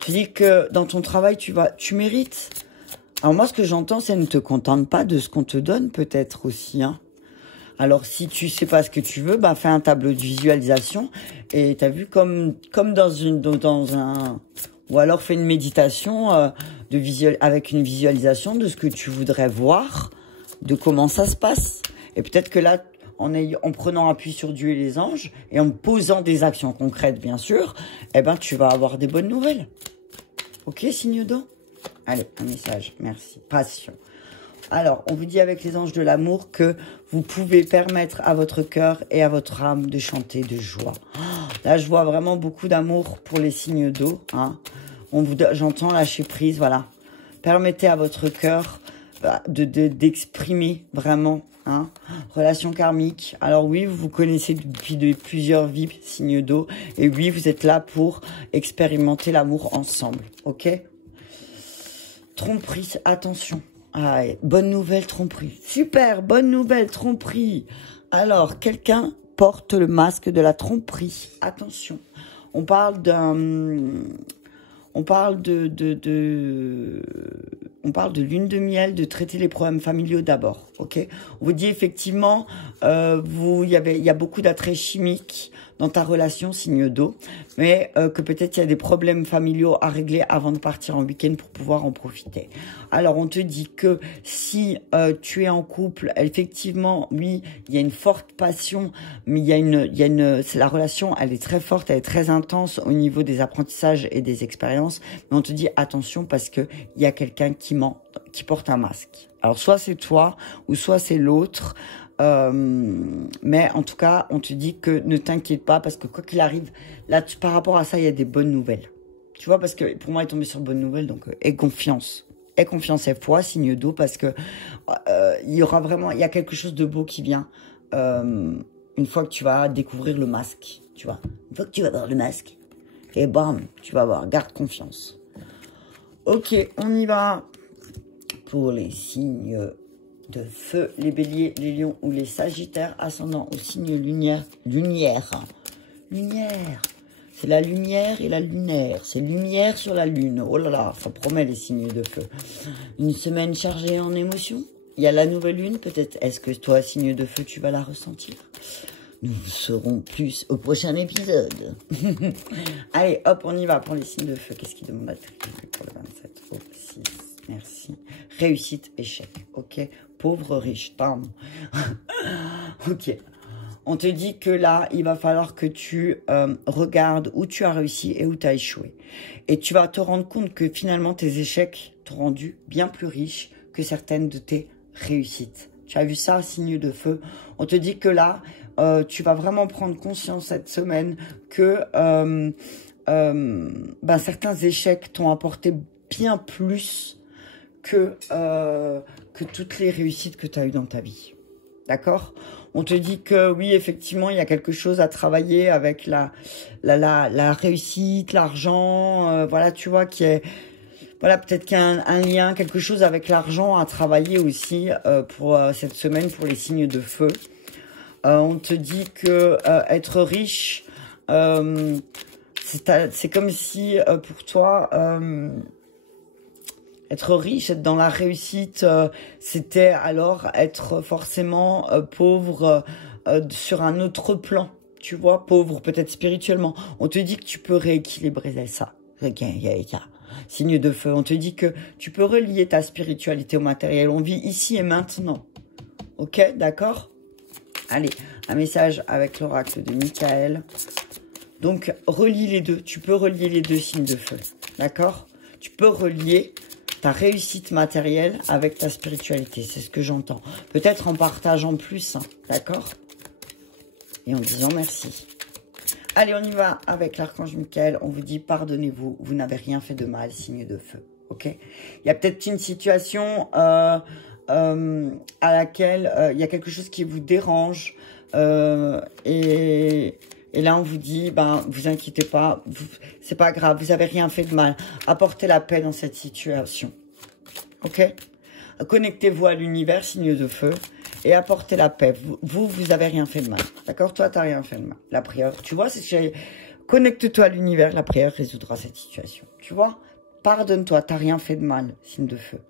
Tu dis que dans ton travail, tu mérites. Alors moi, ce que j'entends, c'est ne te contente pas de ce qu'on te donne, peut-être aussi. Hein. Alors, si tu sais pas ce que tu veux, fais un tableau de visualisation. Et t'as vu comme dans un... Ou alors fais une méditation avec une visualisation de ce que tu voudrais voir de comment ça se passe. Et peut-être que là, en prenant appui sur Dieu et les anges, et en posant des actions concrètes, bien sûr, eh ben, tu vas avoir des bonnes nouvelles. Ok, signe d'eau? Allez, un message, merci. Passion. Alors, on vous dit avec les anges de l'amour que vous pouvez permettre à votre cœur et à votre âme de chanter de joie. Là, je vois vraiment beaucoup d'amour pour les signes d'eau. Hein. J'entends lâcher prise, voilà. Permettez à votre cœur d'exprimer vraiment. Hein. Relation karmique. Alors oui, vous vous connaissez depuis plusieurs vies, signes d'eau. Et oui, vous êtes là pour expérimenter l'amour ensemble. Ok? Tromperie, attention. Ah, bonne nouvelle, tromperie. Super, bonne nouvelle, tromperie. Alors, quelqu'un porte le masque de la tromperie. Attention. On parle lune de miel, de traiter les problèmes familiaux d'abord, ok? On vous dit effectivement, il y a beaucoup d'attraits chimiques dans ta relation, signe d'eau, mais que peut-être il y a des problèmes familiaux à régler avant de partir en week-end pour pouvoir en profiter. Alors, on te dit que si tu es en couple, effectivement, oui, il y a une forte passion, mais la relation, elle est très forte, elle est très intense au niveau des apprentissages et des expériences, mais on te dit attention parce que il y a quelqu'un qui ment, qui porte un masque. Alors, soit c'est toi, ou soit c'est l'autre, mais en tout cas, on te dit que ne t'inquiète pas parce que quoi qu'il arrive, là, par rapport à ça, il y a des bonnes nouvelles. Tu vois, parce que pour moi, il est tombé sur de bonnes nouvelles, donc aie confiance. Aie confiance et foi, signe d'eau, parce que il y a quelque chose de beau qui vient une fois que tu vas découvrir le masque, tu vois. Une fois que tu vas voir le masque, et bam, tu vas voir, garde confiance. Ok, on y va pour les signes de feu, les béliers, les lions ou les sagittaires, ascendant au signe lumière. C'est la lumière et la lunaire. C'est lumière sur la lune. Oh là là, ça promet les signes de feu. Une semaine chargée en émotions. Il y a la nouvelle lune, peut-être. Est-ce que toi, signe de feu, tu vas la ressentir? Nous saurons plus au prochain épisode. Allez, hop, on y va pour les signes de feu. Qu'est-ce qu'il demande à trier pour le 27? Oh, 6, merci. Réussite, échec. Ok. Pauvre riche, pardon. Ok. On te dit que là, il va falloir que tu regardes où tu as réussi et où tu as échoué. Et tu vas te rendre compte que finalement, tes échecs t'ont rendu bien plus riche que certaines de tes réussites. Tu as vu ça, signe de feu? On te dit que là, tu vas vraiment prendre conscience cette semaine que certains échecs t'ont apporté bien plus que toutes les réussites que tu as eues dans ta vie. D'accord? On te dit que oui, effectivement, il y a quelque chose à travailler avec la réussite, l'argent, voilà, tu vois, qui est... Voilà, peut-être qu'il y a un lien, quelque chose avec l'argent à travailler aussi pour cette semaine, pour les signes de feu. On te dit que être riche, c'est comme si pour toi... être riche, être dans la réussite, c'était alors être forcément pauvre sur un autre plan. Tu vois, pauvre peut-être spirituellement. On te dit que tu peux rééquilibrer ça. Signe de feu. On te dit que tu peux relier ta spiritualité au matériel. On vit ici et maintenant. Ok, d'accord? Allez, un message avec l'oracle de Michael. Donc, relie les deux. Tu peux relier les deux signes de feu. D'accord? Tu peux relier ta réussite matérielle avec ta spiritualité. C'est ce que j'entends. Peut-être en partageant plus. Hein, d'accord? Et en disant merci. Allez, on y va avec l'archange Michael. On vous dit pardonnez-vous. Vous n'avez rien fait de mal, signe de feu. Ok? Il y a peut-être une situation à laquelle il y a quelque chose qui vous dérange. Et là, on vous dit, vous inquiétez pas, c'est pas grave, vous avez rien fait de mal. Apportez la paix dans cette situation. Ok? Connectez-vous à l'univers, signe de feu, et apportez la paix. Vous avez rien fait de mal. D'accord? Toi, t'as rien fait de mal. La prière, tu vois, connecte-toi à l'univers, la prière résoudra cette situation. Tu vois? Pardonne-toi, t'as rien fait de mal, signe de feu.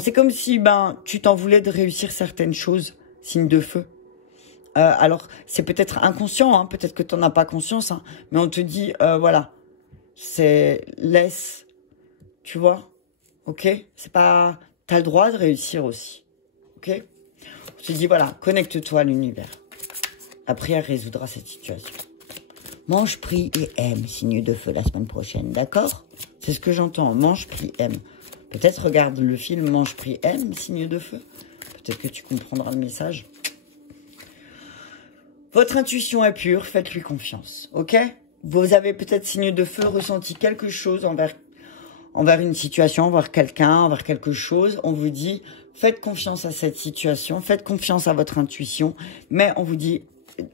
C'est comme si, tu t'en voulais de réussir certaines choses, signe de feu. Alors, c'est peut-être inconscient, hein, peut-être que tu n'en as pas conscience, hein, mais on te dit, voilà, laisse, tu vois, ok? C'est pas... T'as le droit de réussir aussi, ok? On te dit, voilà, connecte-toi à l'univers. La prière résoudra cette situation. Mange, prie et aime, signe de feu, la semaine prochaine, d'accord? C'est ce que j'entends, mange, prie, aime. Peut-être regarde le film Mange, prie, aime, signe de feu. Peut-être que tu comprendras le message. Votre intuition est pure, faites-lui confiance, ok? Vous avez peut-être, signe de feu, ressenti quelque chose envers une situation, envers quelqu'un, envers quelque chose. On vous dit, faites confiance à cette situation, faites confiance à votre intuition, mais on vous dit,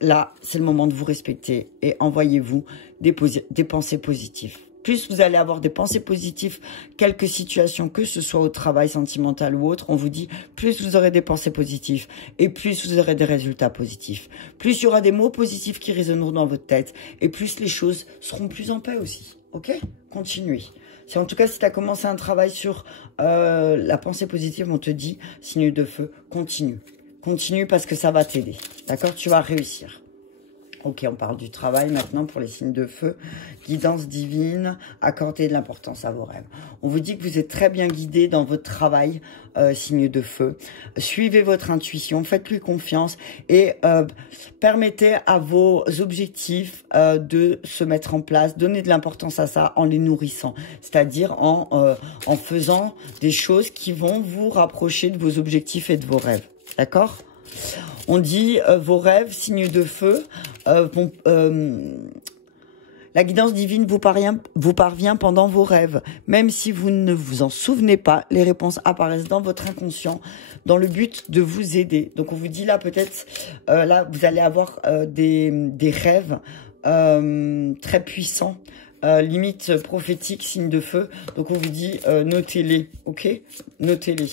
là, c'est le moment de vous respecter et envoyez-vous des pensées positives. Plus vous allez avoir des pensées positives, quelques situations, que ce soit au travail, sentimental ou autre, on vous dit, plus vous aurez des pensées positives et plus vous aurez des résultats positifs. Plus il y aura des mots positifs qui résonneront dans votre tête et plus les choses seront plus en paix aussi. Ok? Continuez. En tout cas, si tu as commencé un travail sur la pensée positive, on te dit, signe de feu, continue. Continue parce que ça va t'aider. D'accord? Tu vas réussir. Ok, on parle du travail maintenant pour les signes de feu. Guidance divine, accordez de l'importance à vos rêves. On vous dit que vous êtes très bien guidé dans votre travail, signe de feu. Suivez votre intuition, faites-lui confiance et permettez à vos objectifs de se mettre en place. Donnez de l'importance à ça en les nourrissant, c'est-à-dire en faisant des choses qui vont vous rapprocher de vos objectifs et de vos rêves. D'accord ? On dit vos rêves, signes de feu, la guidance divine vous parvient pendant vos rêves. Même si vous ne vous en souvenez pas, les réponses apparaissent dans votre inconscient dans le but de vous aider. Donc on vous dit là peut-être, là vous allez avoir des rêves très puissants. Limite prophétique, signe de feu. Donc on vous dit notez-les, ok? Notez-les.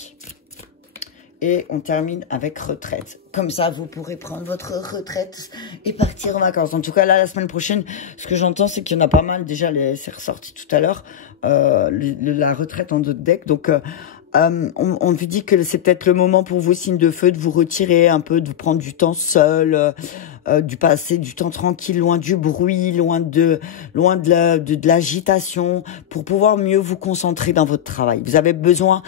Et on termine avec retraite. Comme ça, vous pourrez prendre votre retraite et partir en vacances. En tout cas, là, la semaine prochaine, ce que j'entends, c'est qu'il y en a pas mal. Déjà, c'est ressorti tout à l'heure, la retraite en 2 decks. Donc, on vous dit que c'est peut-être le moment pour vous, signe de feu, de vous retirer un peu, de vous prendre du temps seul, du passer du temps tranquille, loin du bruit, loin de l'agitation, pour pouvoir mieux vous concentrer dans votre travail. Vous avez besoin,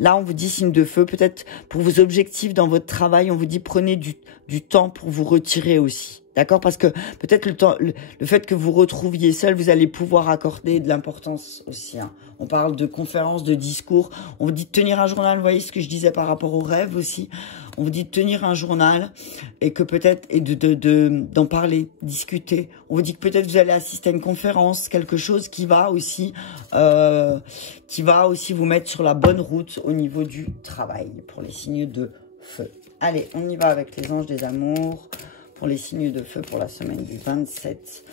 là on vous dit signe de feu, peut-être pour vos objectifs dans votre travail, on vous dit prenez du temps pour vous retirer aussi. D'accord? Parce que peut-être le fait que vous retrouviez seul, vous allez pouvoir accorder de l'importance aussi. Hein. On parle de conférences, de discours. On vous dit de tenir un journal. Vous voyez ce que je disais par rapport aux rêves aussi. On vous dit de tenir un journal et que peut-être d'en parler, discuter. On vous dit que peut-être vous allez assister à une conférence, quelque chose qui va aussi vous mettre sur la bonne route au niveau du travail pour les signes de feu. Allez, on y va avec les anges des amours. Pour les signes de feu pour la semaine du 27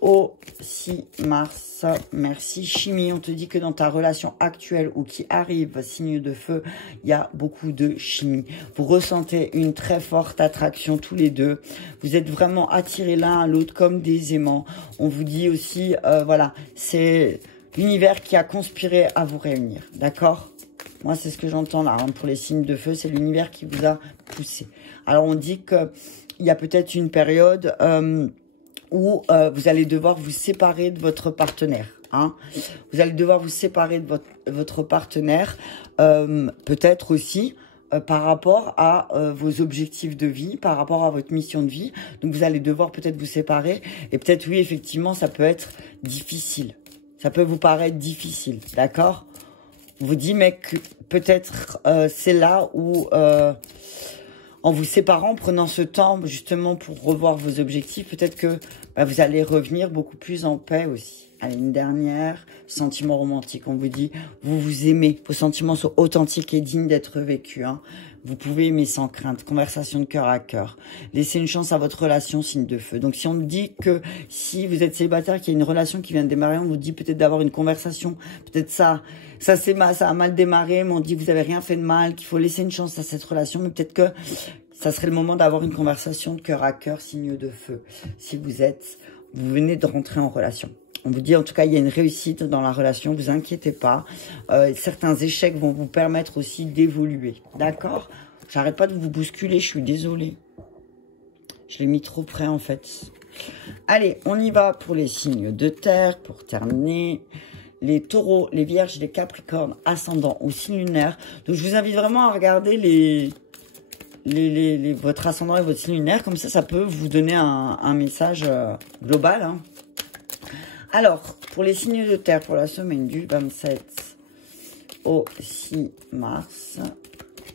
au 6 mars. Merci Chimie, on te dit que dans ta relation actuelle ou qui arrive, signe de feu, il y a beaucoup de chimie. Vous ressentez une très forte attraction tous les deux. Vous êtes vraiment attirés l'un à l'autre comme des aimants. On vous dit aussi, voilà, c'est l'univers qui a conspiré à vous réunir, d'accord ? Moi, c'est ce que j'entends là, hein, pour les signes de feu, c'est l'univers qui vous a poussé. Alors, on dit que il y a peut-être une période où vous allez devoir vous séparer de votre partenaire. Hein. Vous allez devoir vous séparer de votre partenaire, peut-être aussi par rapport à vos objectifs de vie, par rapport à votre mission de vie. Donc, vous allez devoir peut-être vous séparer. Et peut-être, oui, effectivement, ça peut être difficile. Ça peut vous paraître difficile, d'accord ? On vous dit, mais peut-être c'est là où... en vous séparant, prenant ce temps justement pour revoir vos objectifs, peut-être que vous allez revenir beaucoup plus en paix aussi. Allez, une dernière, sentiment romantique. On vous dit, vous vous aimez, vos sentiments sont authentiques et dignes d'être vécus. Hein. Vous pouvez aimer sans crainte, conversation de cœur à cœur. Laissez une chance à votre relation, signe de feu. Donc si on dit que si vous êtes célibataire, qu'il y a une relation qui vient de démarrer, on vous dit peut-être d'avoir une conversation, peut-être ça a mal démarré, mais on dit que vous n'avez rien fait de mal, qu'il faut laisser une chance à cette relation, mais peut-être que ça serait le moment d'avoir une conversation de cœur à cœur, signe de feu. Si vous venez de rentrer en relation. On vous dit, en tout cas, il y a une réussite dans la relation, vous inquiétez pas. Certains échecs vont vous permettre aussi d'évoluer. D'accord? J'arrête pas de vous bousculer, je suis désolée. Je l'ai mis trop près, en fait. Allez, on y va pour les signes de terre, pour terminer. les taureaux, les vierges, les capricornes, ascendants ou signe lunaire. Donc, je vous invite vraiment à regarder votre ascendant et votre signe lunaire. Comme ça peut vous donner un message global. Hein. Alors, pour les signes de terre, pour la semaine du 27 au 6 mars,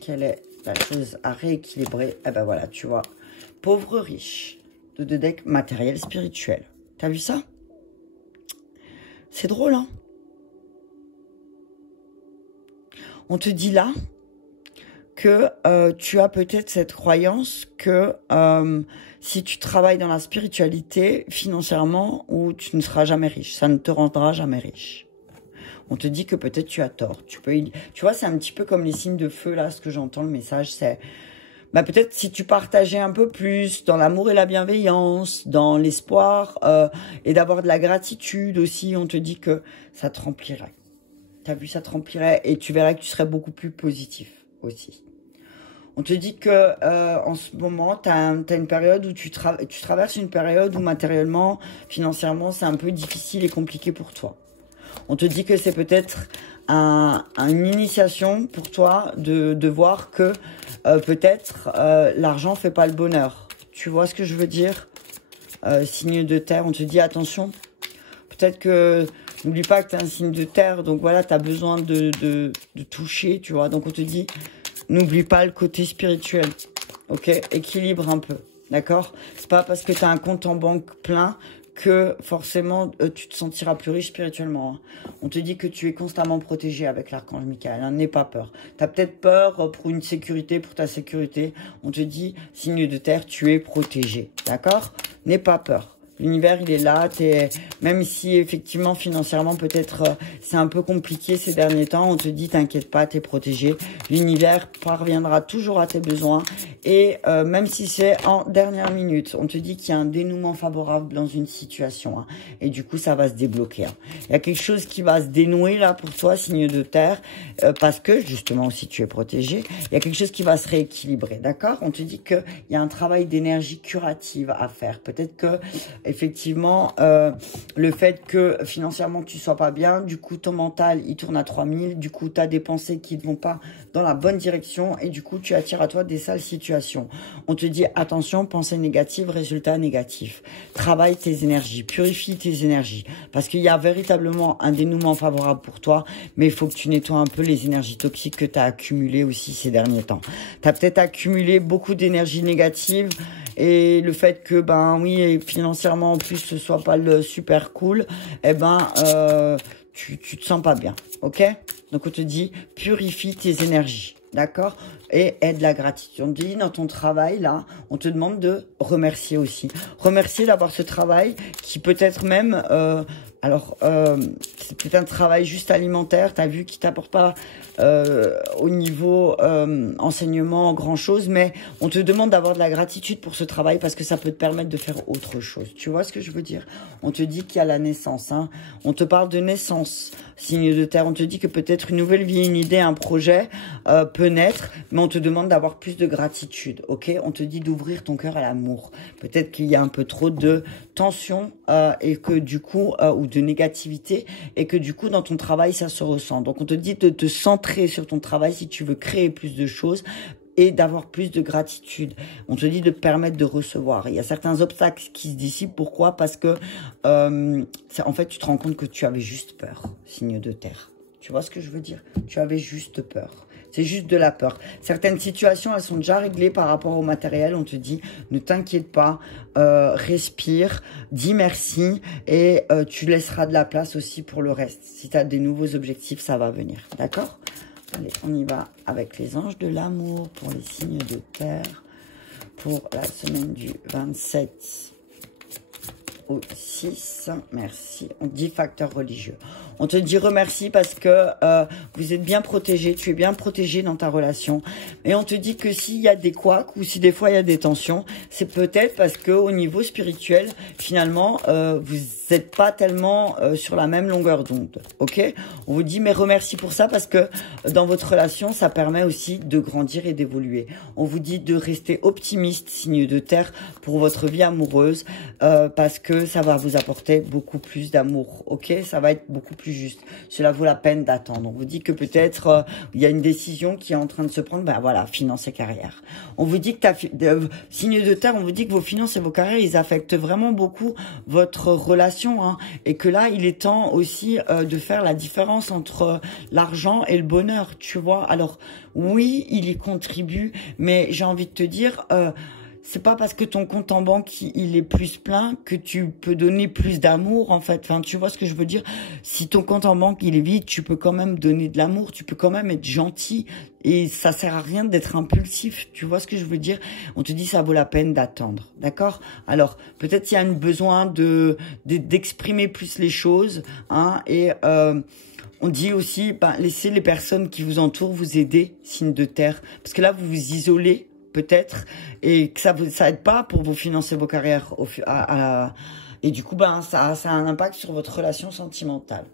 quelle est la chose à rééquilibrer? Eh ben voilà, tu vois. Pauvre riche, de deux decks matériel, spirituel. T'as vu ça? C'est drôle, hein? On te dit là que tu as peut-être cette croyance que si tu travailles dans la spiritualité, financièrement, ou tu ne seras jamais riche. Ça ne te rendra jamais riche. On te dit que peut-être tu as tort. Tu vois, c'est un petit peu comme les signes de feu, là, ce que j'entends, le message, c'est... Bah, peut-être si tu partageais un peu plus dans l'amour et la bienveillance, dans l'espoir, et d'avoir de la gratitude aussi, on te dit que ça te remplirait. T'as vu, ça te remplirait, et tu verrais que tu serais beaucoup plus positif aussi. On te dit que en ce moment, tu as une période où tu traverses une période où matériellement, financièrement, c'est un peu difficile et compliqué pour toi. On te dit que c'est peut-être une initiation pour toi de voir que peut-être l'argent fait pas le bonheur. Tu vois ce que je veux dire? Signe de terre, on te dit attention. Peut-être que, n'oublie pas que tu es un signe de terre, donc voilà, tu as besoin de toucher, tu vois. Donc on te dit, n'oublie pas le côté spirituel, ok? Équilibre un peu, d'accord? C'est pas parce que tu as un compte en banque plein que forcément tu te sentiras plus riche spirituellement. Hein. On te dit que tu es constamment protégé avec l'archange Michael. Hein. N'aie pas peur. Tu as peut-être peur pour une sécurité, pour ta sécurité. On te dit, signe de terre, tu es protégé, d'accord? N'aie pas peur. L'univers, il est là, même si effectivement, financièrement, peut-être c'est un peu compliqué ces derniers temps, on te dit, t'inquiète pas, t'es protégé. L'univers parviendra toujours à tes besoins. Et même si c'est en dernière minute, on te dit qu'il y a un dénouement favorable dans une situation. Hein, et du coup, ça va se débloquer. Hein. Il y a quelque chose qui va se dénouer là pour toi, signe de terre, parce que justement aussi tu es protégé. Il y a quelque chose qui va se rééquilibrer, d'accord? On te dit qu'il y a un travail d'énergie curative à faire. Peut-être que effectivement, le fait que financièrement tu sois pas bien, du coup ton mental il tourne à 3000, du coup tu as des pensées qui ne vont pas dans la bonne direction et du coup tu attires à toi des sales situations. On te dit attention, pensée négative, résultat négatif. Travaille tes énergies, purifie tes énergies parce qu'il y a véritablement un dénouement favorable pour toi, mais il faut que tu nettoies un peu les énergies toxiques que tu as accumulées aussi ces derniers temps. Tu as peut-être accumulé beaucoup d'énergie négative et le fait que, ben oui, financièrement en plus ce soit pas le super cool, eh ben tu te sens pas bien, ok? Donc on te dit purifie tes énergies, d'accord? Et aide la gratitude. On te dit dans ton travail là, on te demande de remercier aussi, remercier d'avoir ce travail qui peut-être même c'est peut-être un travail juste alimentaire, tu as vu, qui t'apporte pas au niveau enseignement grand chose, mais on te demande d'avoir de la gratitude pour ce travail parce que ça peut te permettre de faire autre chose. Tu vois ce que je veux dire? On te dit qu'il y a la naissance, hein. On te parle de naissance, signe de terre. On te dit que peut-être une nouvelle vie, une idée, un projet peut naître, mais on te demande d'avoir plus de gratitude, ok? On te dit d'ouvrir ton cœur à l'amour. Peut-être qu'il y a un peu trop de tension et que du coup, ou de négativité, et que du coup, dans ton travail, ça se ressent. Donc, on te dit de te centrer sur ton travail si tu veux créer plus de choses et d'avoir plus de gratitude. On te dit de te permettre de recevoir. Il y a certains obstacles qui se dissipent. Pourquoi? Parce que, en fait, tu te rends compte que tu avais juste peur, signe de terre. Tu vois ce que je veux dire? Tu avais juste peur. C'est juste de la peur. Certaines situations, elles sont déjà réglées par rapport au matériel. On te dit, ne t'inquiète pas, respire, dis merci et tu laisseras de la place aussi pour le reste. Si tu as des nouveaux objectifs, ça va venir. D'accord? Allez, on y va avec les anges de l'amour pour les signes de terre pour la semaine du 27 au 6. Merci. On dit facteur religieux. On te dit remercie parce que vous êtes bien protégé, tu es bien protégé dans ta relation. Et on te dit que s'il y a des couacs ou si des fois il y a des tensions, c'est peut-être parce que au niveau spirituel, finalement, vous n'êtes pas tellement sur la même longueur d'onde, ok? On vous dit mais remercie pour ça parce que dans votre relation, ça permet aussi de grandir et d'évoluer. On vous dit de rester optimiste, signe de terre, pour votre vie amoureuse parce que ça va vous apporter beaucoup plus d'amour, ok? Ça va être beaucoup plus juste. Cela vaut la peine d'attendre. On vous dit que peut-être il y a une décision qui est en train de se prendre, ben voilà, finances et carrière. On vous dit que signe de terre, on vous dit que vos finances et vos carrières, ils affectent vraiment beaucoup votre relation, hein, et que là, il est temps aussi de faire la différence entre l'argent et le bonheur, tu vois. Alors, oui, il y contribue, mais j'ai envie de te dire... c'est pas parce que ton compte en banque il est plus plein que tu peux donner plus d'amour en fait. Enfin, tu vois ce que je veux dire? Si ton compte en banque il est vide, tu peux quand même donner de l'amour, tu peux quand même être gentil et ça sert à rien d'être impulsif. Tu vois ce que je veux dire? On te dit ça vaut la peine d'attendre, d'accord? Alors peut-être il y a un besoin d'exprimer plus les choses, hein, et on dit aussi, laissez les personnes qui vous entourent vous aider, signe de terre, parce que là vous vous isolez peut-être, et que ça aide pas pour vous financer vos carrières et du coup ça a un impact sur votre relation sentimentale.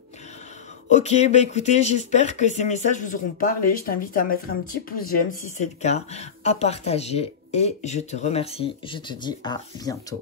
Ok, écoutez, j'espère que ces messages vous auront parlé. Je t'invite à mettre un petit pouce j'aime si c'est le cas, à partager, et je te remercie. Je te dis à bientôt.